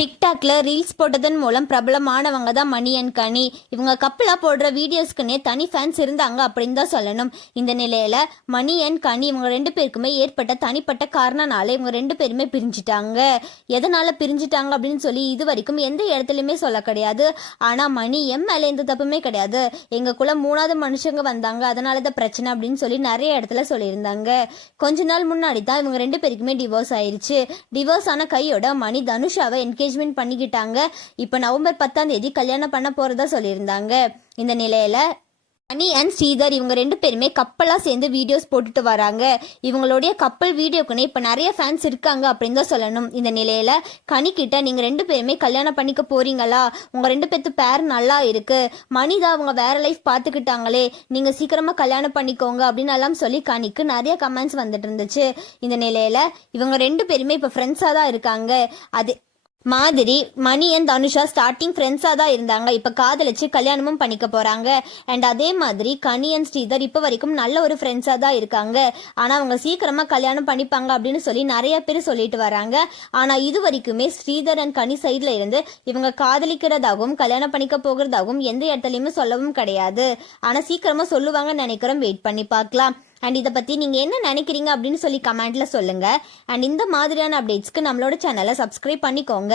டிக்டாக்ல ரீல்ஸ் போட்டதன் மூலம் பிரபலமானவங்க தான் மணி அண்ட் கனி. இவங்க கப்பலா போடுற வீடியோஸ்க்குன்னே தனி ஃபேன்ஸ் இருந்தாங்க அப்படின்னு தான் சொல்லணும். இந்த நிலையில மணி அண்ட் கனி இவங்க ரெண்டு பேருக்குமே ஏற்பட்ட தனிப்பட்ட காரணனால இவங்க ரெண்டு பேருமே பிரிஞ்சுட்டாங்க. எதனால பிரிஞ்சுட்டாங்க அப்படின்னு சொல்லி இது வரைக்கும் எந்த இடத்துலையுமே சொல்ல கிடையாது. ஆனா மணி மேல எந்த தப்புமே கிடையாது, எங்களுக்குள்ள மூணாவது மனுஷங்க வந்தாங்க, அதனாலதான் பிரச்சனை அப்படின்னு சொல்லி நிறைய இடத்துல சொல்லியிருந்தாங்க. கொஞ்ச நாள் முன்னாடி தான் இவங்க ரெண்டு பேருக்குமே டிவோர்ஸ் ஆயிருச்சு. டிவோர்ஸ் ஆன கையோட மணி தனுஷாவை என்கேஜ்மெண்ட் பண்ணிக்கிட்டாங்க. இப்ப நவம்பர் 10ஆம் தேதி கல்யாணம் பண்ண போறதா சொல்லியிருந்தாங்க. இந்த நிலையில கனி அண்ட் ஸ்ரீதர் இவங்க ரெண்டு பேருமே கப்பலா சேர்ந்து வீடியோஸ் போட்டுட்டு வராங்க. இவங்களுடைய கப்பல் வீடியோக்குன்னு இப்ப நிறைய ஃபேன்ஸ் இருக்காங்க அப்படின்னு தான் சொல்லணும். இந்த நிலையில கனி கிட்ட நீங்க ரெண்டு பேருமே கல்யாணம் பண்ணிக்க போறீங்களா, உங்க ரெண்டு பேர்த்து பேர் நல்லா இருக்கு, மணிதா அவங்க வேற லைஃப் பாத்துக்கிட்டாங்களே, நீங்க சீக்கிரமா கல்யாணம் பண்ணிக்கோங்க அப்படின்னு எல்லாம் சொல்லி கனிக்கு நிறைய கமெண்ட்ஸ் வந்துட்டு இருந்துச்சு. இந்த நிலையில இவங்க ரெண்டு பேருமே இப்ப ஃப்ரெண்ட்ஸா தான் இருக்காங்க. அது மாதிரி மணி அண்ட் தனுஷா ஸ்டார்டிங் ஃப்ரெண்ட்ஸாக தான் இருந்தாங்க, இப்போ காதலிச்சு கல்யாணமும் பண்ணிக்க போகிறாங்க. அண்ட் அதே மாதிரி கனி அண்ட் ஸ்ரீதர் இப்போ வரைக்கும் நல்ல ஒரு ஃப்ரெண்ட்ஸாக தான் இருக்காங்க. ஆனால் அவங்க சீக்கிரமாக கல்யாணம் பண்ணிப்பாங்க அப்படின்னு சொல்லி நிறைய பேர் சொல்லிட்டு வராங்க. ஆனால் இது வரைக்குமே ஸ்ரீதர் அண்ட் கனி சைடில் இருந்து இவங்க காதலிக்கிறதாகவும் கல்யாணம் பண்ணிக்க போகிறதாகவும் எந்த இடத்துலையுமே சொல்லவும் கிடையாது. ஆனால் சீக்கிரமாக சொல்லுவாங்கன்னு நினைக்கிறோம், வெயிட் பண்ணி பார்க்கலாம். அண்ட் இதை பற்றி நீங்கள் என்ன நினைக்கிறீங்க அப்படின்னு சொல்லி கமெண்ட்டில் சொல்லுங்கள். அண்ட் இந்த மாதிரியான அப்டேட்ஸ்க்கு நம்மளோட சேனலை சப்ஸ்கிரைப் பண்ணிக்கோங்க.